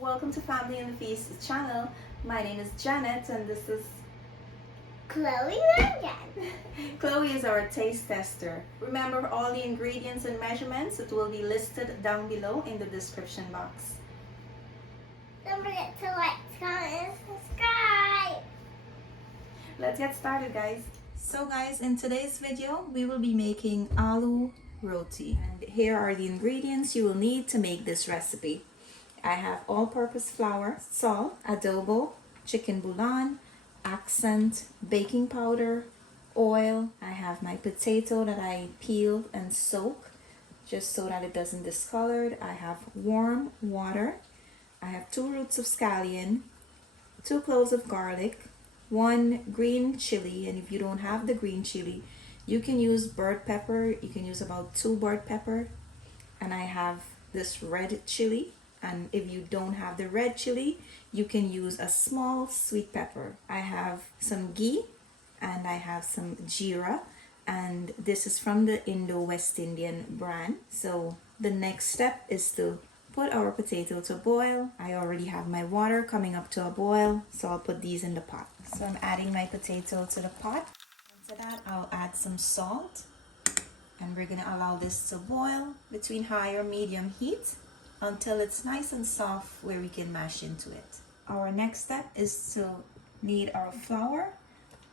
Welcome to Family and Feast channel. My name is Janet and this is Chloe Megan. Chloe is our taste tester. Remember all the ingredients and measurements, it will be listed down below in the description box. Don't forget to like, comment, and subscribe. Let's get started, guys. So guys, in today's video, we will be making aloo roti. And here are the ingredients you will need to make this recipe. I have all-purpose flour, salt, adobo, chicken bouillon, accent, baking powder, oil. I have my potato that I peel and soak just so that it doesn't discolor. I have warm water. I have 2 roots of scallion, 2 cloves of garlic, 1 green chili, and if you don't have the green chili, you can use bird pepper. You can use about 2 bird pepper. And I have this red chili. And if you don't have the red chili, you can use a small sweet pepper. I have some ghee and I have some Geera, and this is from the Indo-West Indian brand. So the next step is to put our potato to boil. I already have my water coming up to a boil, so I'll put these in the pot. So I'm adding my potato to the pot. Into that, I'll add some salt, and we're gonna allow this to boil between high or medium heat until it's nice and soft where we can mash into it. Our next step is to knead our flour.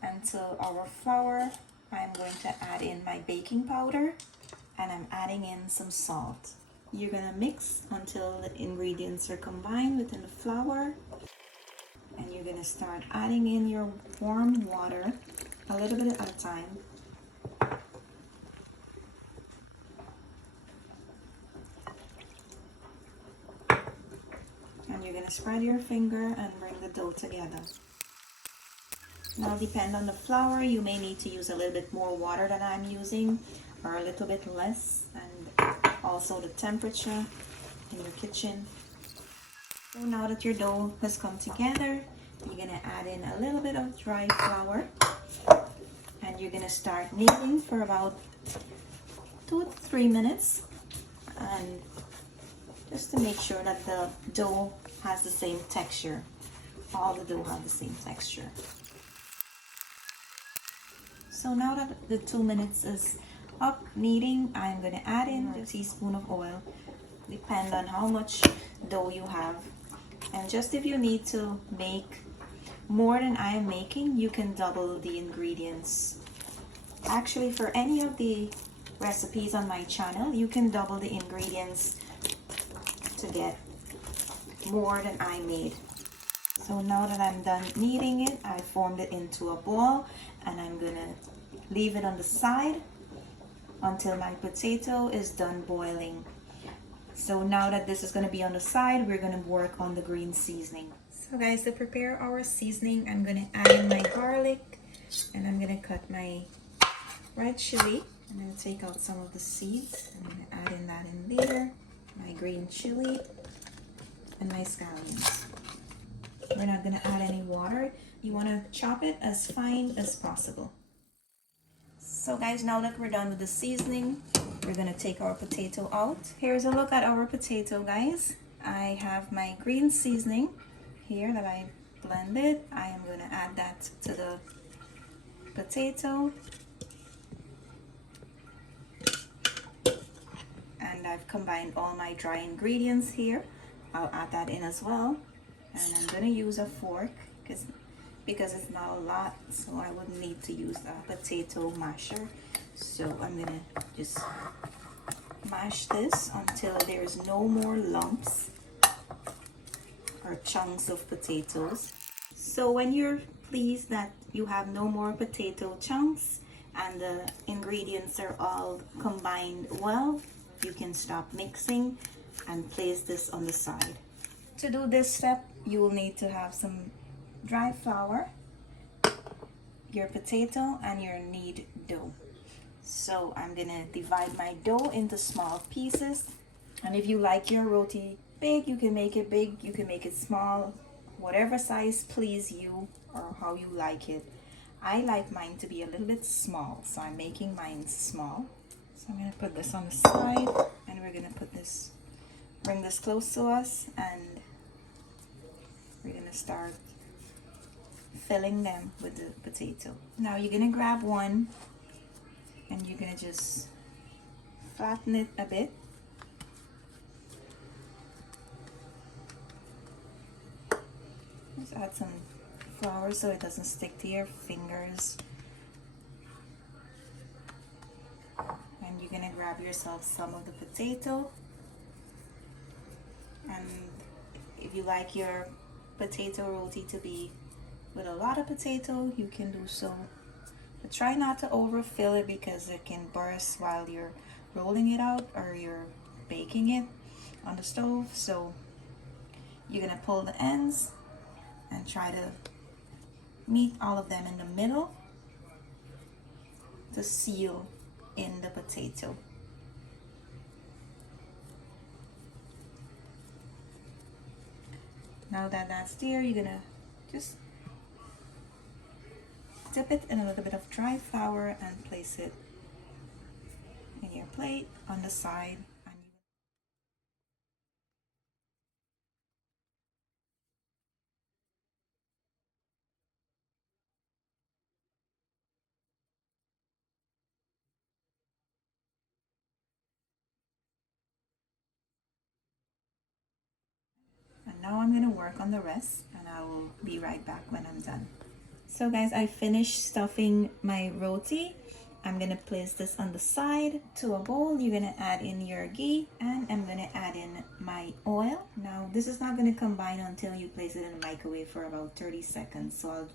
And to our flour, I'm going to add in my baking powder and I'm adding in some salt. You're gonna mix until the ingredients are combined within the flour, and you're gonna start adding in your warm water a little bit at a time. And you're gonna spread your finger and bring the dough together. Now, depend on the flour, you may need to use a little bit more water than I'm using, or a little bit less, and also the temperature in your kitchen. So now that your dough has come together, you're gonna add in a little bit of dry flour, and you're gonna start kneading for about 2 to 3 minutes, and just to make sure that the dough has the same texture. All the dough have the same texture. So now that the 2 minutes is up kneading, I'm going to add in a teaspoon of oil. Depend on how much dough you have. And just if you need to make more than I am making, you can double the ingredients. Actually, for any of the recipes on my channel, you can double the ingredients to get more than I made. So now that I'm done kneading it, I formed it into a ball, and I'm gonna leave it on the side until my potato is done boiling. So now that this is gonna be on the side, we're gonna work on the green seasoning. So guys, to prepare our seasoning, I'm gonna add in my garlic, and I'm gonna cut my red chili. I'm gonna take out some of the seeds. I'm gonna add in that in there. My green chili and my scallions. We're not going to add any water. You want to chop it as fine as possible. So guys, now that we're done with the seasoning, we're going to take our potato out. Here's a look at our potato, guys. I have my green seasoning here that I blended. I am going to add that to the potato. And I've combined all my dry ingredients here. I'll add that in as well. And I'm going to use a fork because it's not a lot, so I wouldn't need to use a potato masher. So I'm going to just mash this until there's no more lumps or chunks of potatoes. So when you're pleased that you have no more potato chunks and the ingredients are all combined well, you can stop mixing and place this on the side. To do this step, you will need to have some dry flour, your potato, and your knead dough. So I'm gonna divide my dough into small pieces. And if you like your roti big, you can make it big, you can make it small, whatever size please you or how you like it. I like mine to be a little bit small, so I'm making mine small. So I'm going to put this on the side, and we're going to put this, bring this close to us and we're gonna start filling them with the potato. Now you're gonna grab one and you're gonna just flatten it a bit. Just add some flour so it doesn't stick to your fingers. And you're gonna grab yourself some of the potato. And if you like your potato roti to be with a lot of potato, you can do so. But try not to overfill it because it can burst while you're rolling it out or you're baking it on the stove. So you're gonna pull the ends and try to meet all of them in the middle to seal in the potato. Now that that's there, you're gonna just dip it in a little bit of dry flour and place it in your plate on the side. And now I'm gonna work on the rest and I will be right back when I'm done. So guys, I finished stuffing my roti. I'm gonna place this on the side. To a bowl, you're gonna add in your ghee and I'm gonna add in my oil. Now this is not gonna combine until you place it in the microwave for about 30 seconds. So I'll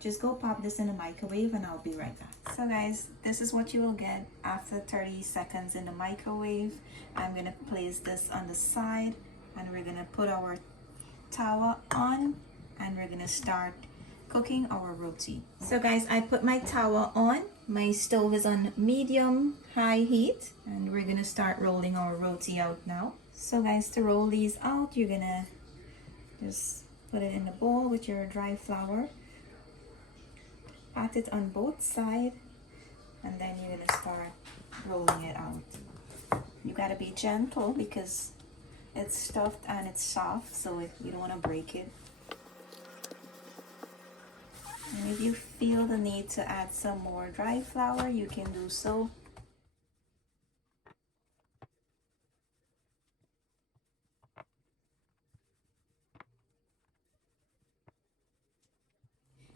just go pop this in the microwave and I'll be right back. So guys, this is what you will get after 30 seconds in the microwave. I'm gonna place this on the side and we're gonna put our tawa on and we're gonna start cooking our roti. So guys, I put my tawa on. My stove is on medium high heat and we're gonna start rolling our roti out now. So guys, to roll these out, you're gonna just put it in the bowl with your dry flour, pat it on both sides, and then you're gonna start rolling it out. You gotta be gentle because it's stuffed and it's soft, so you don't want to break it. And if you feel the need to add some more dry flour, you can do so.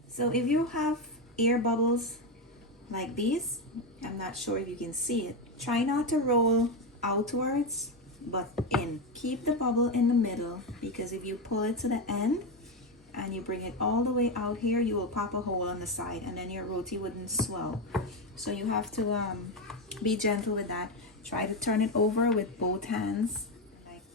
So if you have air bubbles like these, I'm not sure if you can see it, try not to roll outwards but in. Keep the bubble in the middle because if you pull it to the end and you bring it all the way out here, you will pop a hole on the side and then your roti wouldn't swell. So you have to be gentle with that. Try to turn it over with both hands.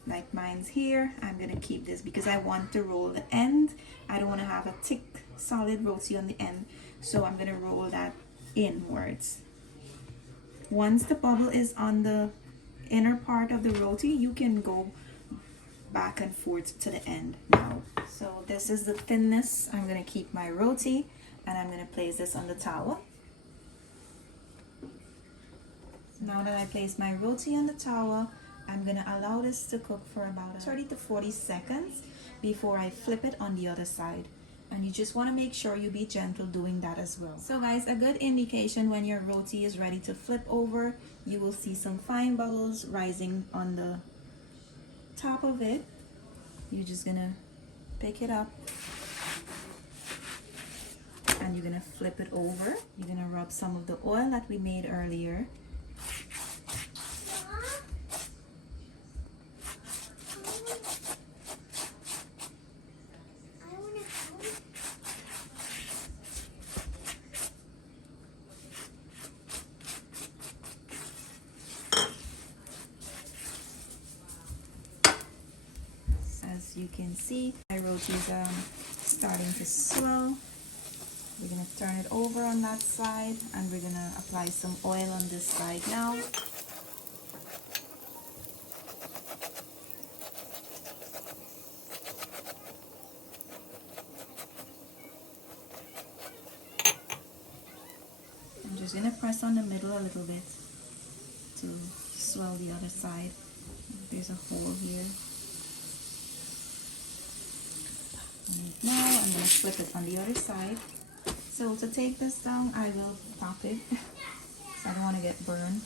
Like mine's here, I'm gonna keep this because I want to roll the end. I don't want to have a thick solid roti on the end, so I'm gonna roll that inwards. Once the bubble is on the inner part of the roti, you can go back and forth to the end now. So this is the thinness. I'm gonna keep my roti and I'm gonna place this on the tawa. Now that I place my roti on the tawa, I'm gonna allow this to cook for about 30 to 40 seconds before I flip it on the other side. And you just want to make sure you be gentle doing that as well. So guys, a good indication when your roti is ready to flip over, you will see some fine bubbles rising on the top of it. You're just gonna pick it up and you're gonna flip it over. You're gonna rub some of the oil that we made earlier. As you can see, my roti is starting to swell. We're gonna turn it over on that side and we're gonna apply some oil on this side now. I'm just gonna press on the middle a little bit to swell the other side. There's a hole here. And now I'm going to flip it on the other side. So to take this down, I will pop it. So I don't want to get burned.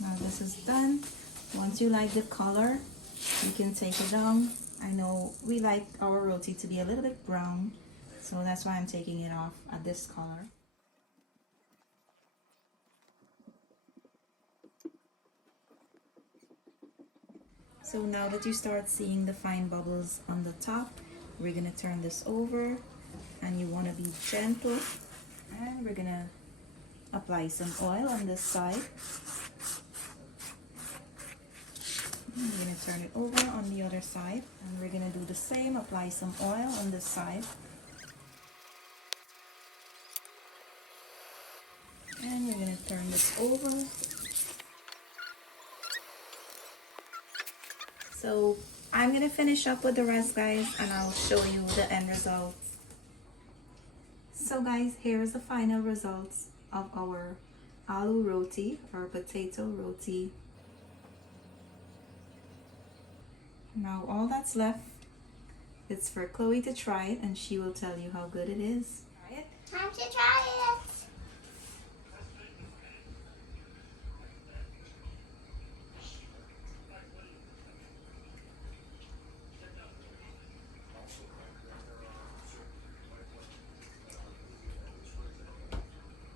Now this is done. Once you like the color, you can take it down. I know we like our roti to be a little bit brown, so that's why I'm taking it off at this color. So now that you start seeing the fine bubbles on the top, we're gonna turn this over, and you wanna be gentle, and we're gonna apply some oil on this side. We're going to turn it over on the other side, and we're going to do the same, apply some oil on this side. And we're going to turn this over. So I'm going to finish up with the rest, guys, and I'll show you the end results. So guys, here's the final results of our aloo roti, or potato roti. Now all that's left is for Chloe to try it, and she will tell you how good it is. Try it. Time to try it.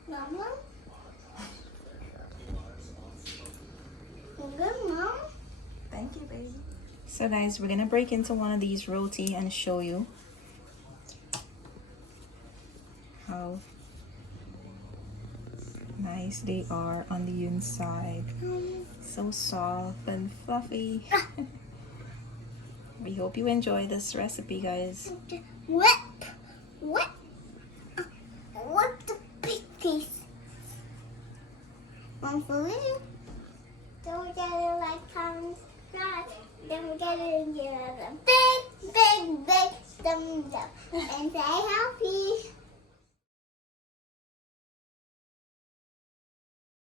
Mama? Good, Mom. Thank you, baby. So guys, we're gonna break into one of these roti and show you how nice they are on the inside. So soft and fluffy. We hope you enjoy this recipe, guys. Whip the big piece. One for you. Don't forget to like, comment, subscribe. Don't forget to give us a big thumbs up and say happy.